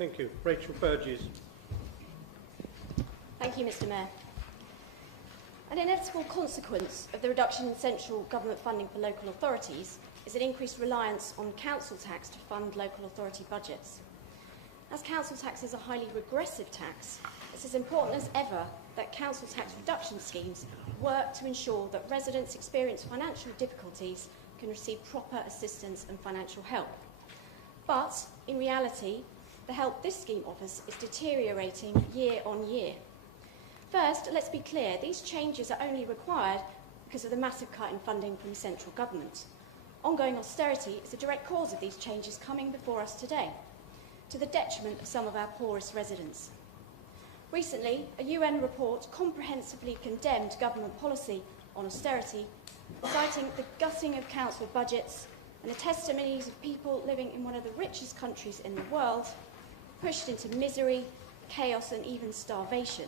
Thank you. Rachel Burgess. Thank you, Mr Mayor. An inevitable consequence of the reduction in central government funding for local authorities is an increased reliance on council tax to fund local authority budgets. As council tax is a highly regressive tax, it's as important as ever that council tax reduction schemes work to ensure that residents experiencing financial difficulties can receive proper assistance and financial help. But, in reality, the help this scheme offers is deteriorating year on year. First, let's be clear, these changes are only required because of the massive cut in funding from central government. Ongoing austerity is a direct cause of these changes coming before us today, to the detriment of some of our poorest residents. Recently, a UN report comprehensively condemned government policy on austerity, citing the gutting of council budgets and the testimonies of people living in one of the richest countries in the world, pushed into misery, chaos and even starvation.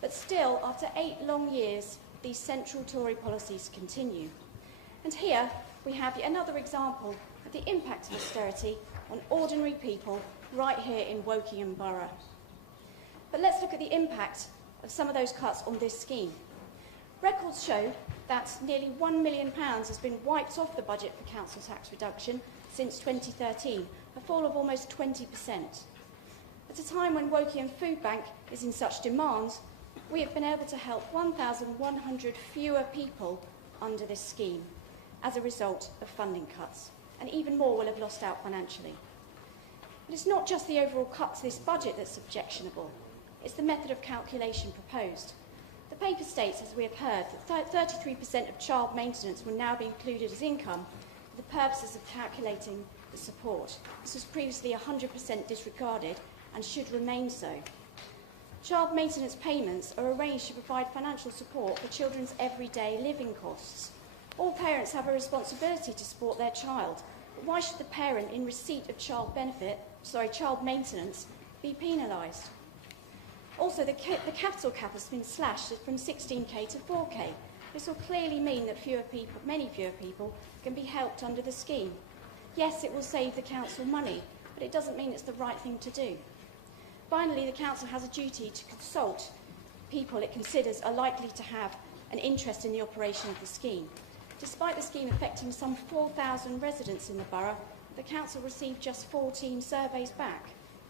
But still, after 8 long years, these central Tory policies continue. And here we have yet another example of the impact of austerity on ordinary people right here in Wokingham Borough. But let's look at the impact of some of those cuts on this scheme. Records show that nearly £1 million has been wiped off the budget for council tax reduction since 2013, a fall of almost 20%. At a time when Wokingham Food Bank is in such demand, we have been able to help 1,100 fewer people under this scheme as a result of funding cuts, and even more will have lost out financially. But it's not just the overall cut to this budget that's objectionable, it's the method of calculation proposed. The paper states, as we have heard, that 33% of child maintenance will now be included as income for the purposes of calculating the support. This was previously 100% disregarded and should remain so. Child maintenance payments are arranged to provide financial support for children's everyday living costs. All parents have a responsibility to support their child, but why should the parent in receipt of child maintenance be penalised? Also, the capital cap has been slashed from 16k to 4k. This will clearly mean that many fewer people can be helped under the scheme. Yes, it will save the council money, but it doesn't mean it's the right thing to do. Finally, the council has a duty to consult people it considers are likely to have an interest in the operation of the scheme. Despite the scheme affecting some 4,000 residents in the borough, the council received just 14 surveys back,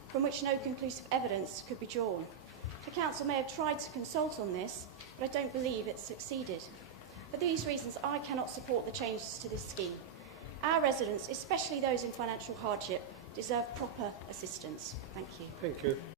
from which no conclusive evidence could be drawn. The council may have tried to consult on this, but I don't believe it succeeded. For these reasons, I cannot support the changes to this scheme. Our residents, especially those in financial hardship, deserve proper assistance. Thank you. Thank you.